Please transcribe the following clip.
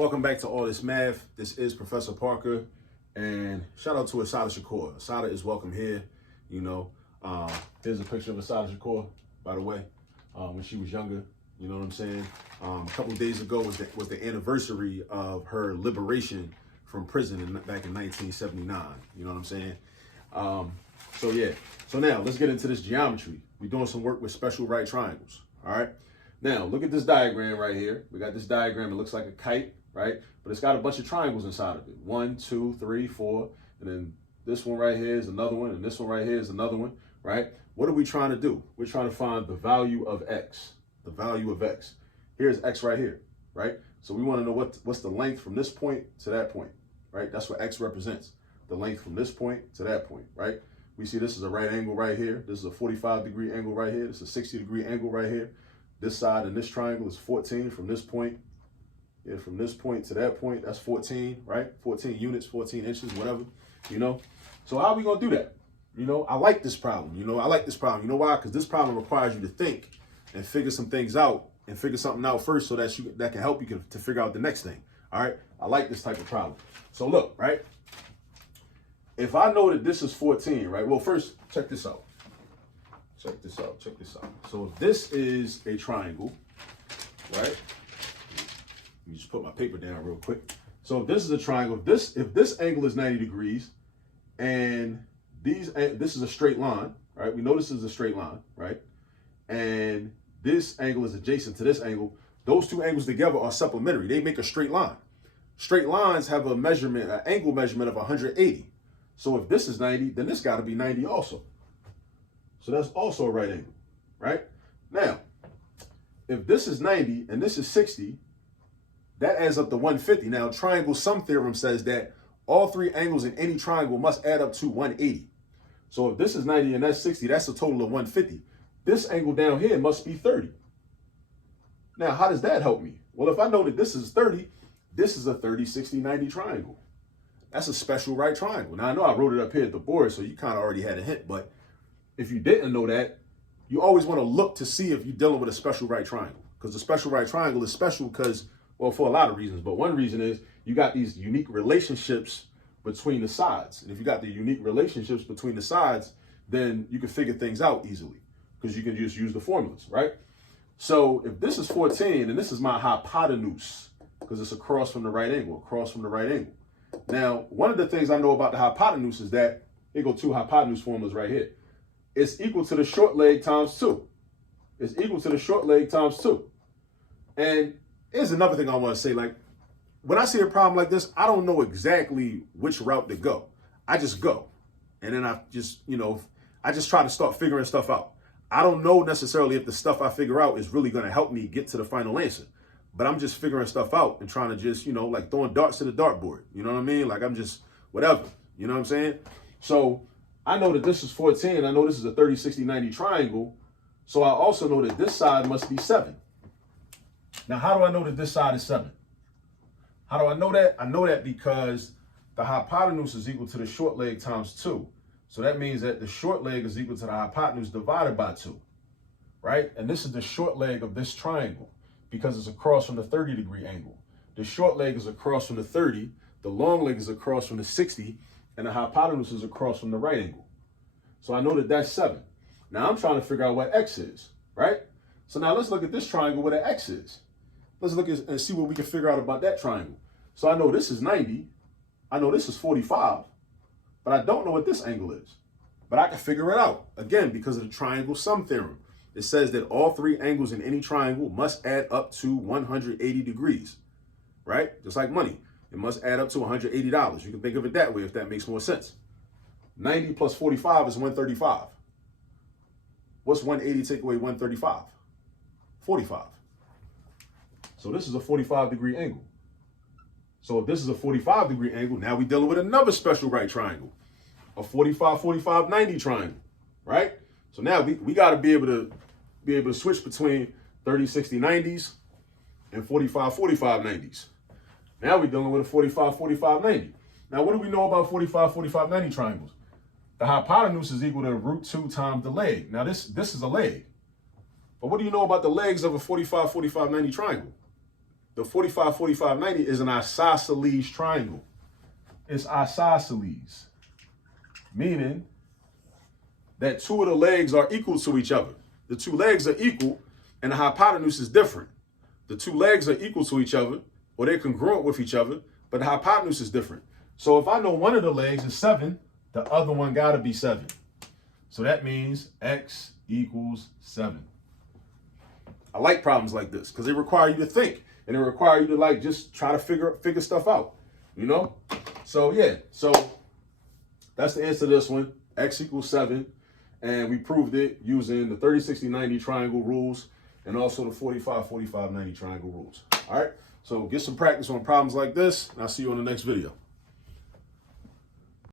Welcome back to All This Math. This is Professor Parker, and shout out to Asada Shakur. Asada is welcome here. You know, here's a picture of Asada Shakur, by the way, when she was younger. You know what I'm saying? A couple of days ago was the anniversary of her liberation from prison back in 1979. You know what I'm saying? So now let's get into this geometry. We're doing some work with special right triangles. All right. Now look at this diagram right here. We got this diagram. It looks like a kite, right? But it's got a bunch of triangles inside of it. 1, 2, 3, 4, and then this one right here is another one, and this one right here is another one, right? What are we trying to do? We're trying to find the value of x. The value of x. Here's x right here, right? So we want to know what's the length from this point to that point, right? That's what x represents. The length from this point to that point, right? We see this is a right angle right here. This is a 45-degree angle right here. This is a 60-degree angle right here. This side in this triangle is 14 from this point. Yeah, from this point to that point, that's 14, right? 14 units, 14 inches, whatever, you know? So how are we gonna do that? You know, I like this problem, you know? I like this problem. You know why? Because this problem requires you to think and figure some things out and figure something out first so that that can help you to figure out the next thing, all right? I like this type of problem. So look, right? If I know that this is 14, right? Well, first, check this out. Check this out. So if this is a triangle, right? Let me just put my paper down real quick. So if this is a triangle, if this angle is 90 degrees and this is a straight line, right? We know this is a straight line, right? And this angle is adjacent to this angle. Those two angles together are supplementary. They make a straight line. Straight lines have an angle measurement of 180. So if this is 90, then this got to be 90 also. So that's also a right angle, right? Now, if this is 90 and this is 60, that adds up to 150. Now, triangle sum theorem says that all three angles in any triangle must add up to 180. So if this is 90 and that's 60, that's a total of 150. This angle down here must be 30. Now, how does that help me? Well, if I know that this is 30, this is a 30, 60, 90 triangle. That's a special right triangle. Now, I know I wrote it up here at the board, so you kind of already had a hint, but if you didn't know that, you always want to look to see if you're dealing with a special right triangle, because the special right triangle is special because, well, for a lot of reasons, but one reason is you got these unique relationships between the sides. And if you got the unique relationships between the sides, then you can figure things out easily because you can just use the formulas, right? So if this is 14 and this is my hypotenuse, because it's across from the right angle, Now, one of the things I know about the hypotenuse is that, here go two hypotenuse formulas right here. It's equal to the short leg times 2. It's equal to the short leg times 2. And here's another thing I want to say. Like, when I see a problem like this, I don't know exactly which route to go. I just go. And then I just try to start figuring stuff out. I don't know necessarily if the stuff I figure out is really going to help me get to the final answer. But I'm just figuring stuff out and trying to just, like throwing darts to the dartboard. You know what I mean? Like, I'm just whatever. You know what I'm saying? So I know that this is 14. I know this is a 30, 60, 90 triangle. So I also know that this side must be 7. Now, how do I know that this side is 7? How do I know that? I know that because the hypotenuse is equal to the short leg times 2. So that means that the short leg is equal to the hypotenuse divided by 2, right? And this is the short leg of this triangle because it's across from the 30-degree angle. The short leg is across from the 30, the long leg is across from the 60, and the hypotenuse is across from the right angle. So I know that that's 7. Now I'm trying to figure out what x is, right? So now let's look at this triangle where the x is. Let's look and see what we can figure out about that triangle. So I know this is 90. I know this is 45, but I don't know what this angle is. But I can figure it out, again, because of the triangle sum theorem. It says that all three angles in any triangle must add up to 180 degrees, right? Just like money. It must add up to $180. You can think of it that way if that makes more sense. 90 plus 45 is 135. What's 180 take away 135? 45. So this is a 45-degree angle. So if this is a 45-degree angle, now we're dealing with another special right triangle, a 45, 45, 90 triangle, right? So now we got to be able to switch between 30, 60, 90s and 45, 45, 90s. Now we're dealing with a 45, 45, 90. Now, what do we know about 45, 45, 90 triangles? The hypotenuse is equal to root 2 times the leg. Now, this is a leg. But what do you know about the legs of a 45, 45, 90 triangle? the 45, 45, 90 is an isosceles triangle. It's isosceles, meaning that two of the legs are equal to each other. The two legs are equal and the hypotenuse is different. The two legs are equal to each other, or they're congruent with each other, but the hypotenuse is different. So if I know one of the legs is 7, the other one gotta be 7. So that means x equals 7. I like problems like this because they require you to think and they require you to like just try to figure stuff out, you know? So yeah, so that's the answer to this one, x equals 7. And we proved it using the 30, 60, 90 triangle rules and also the 45, 45, 90 triangle rules. All right, so get some practice on problems like this and I'll see you on the next video.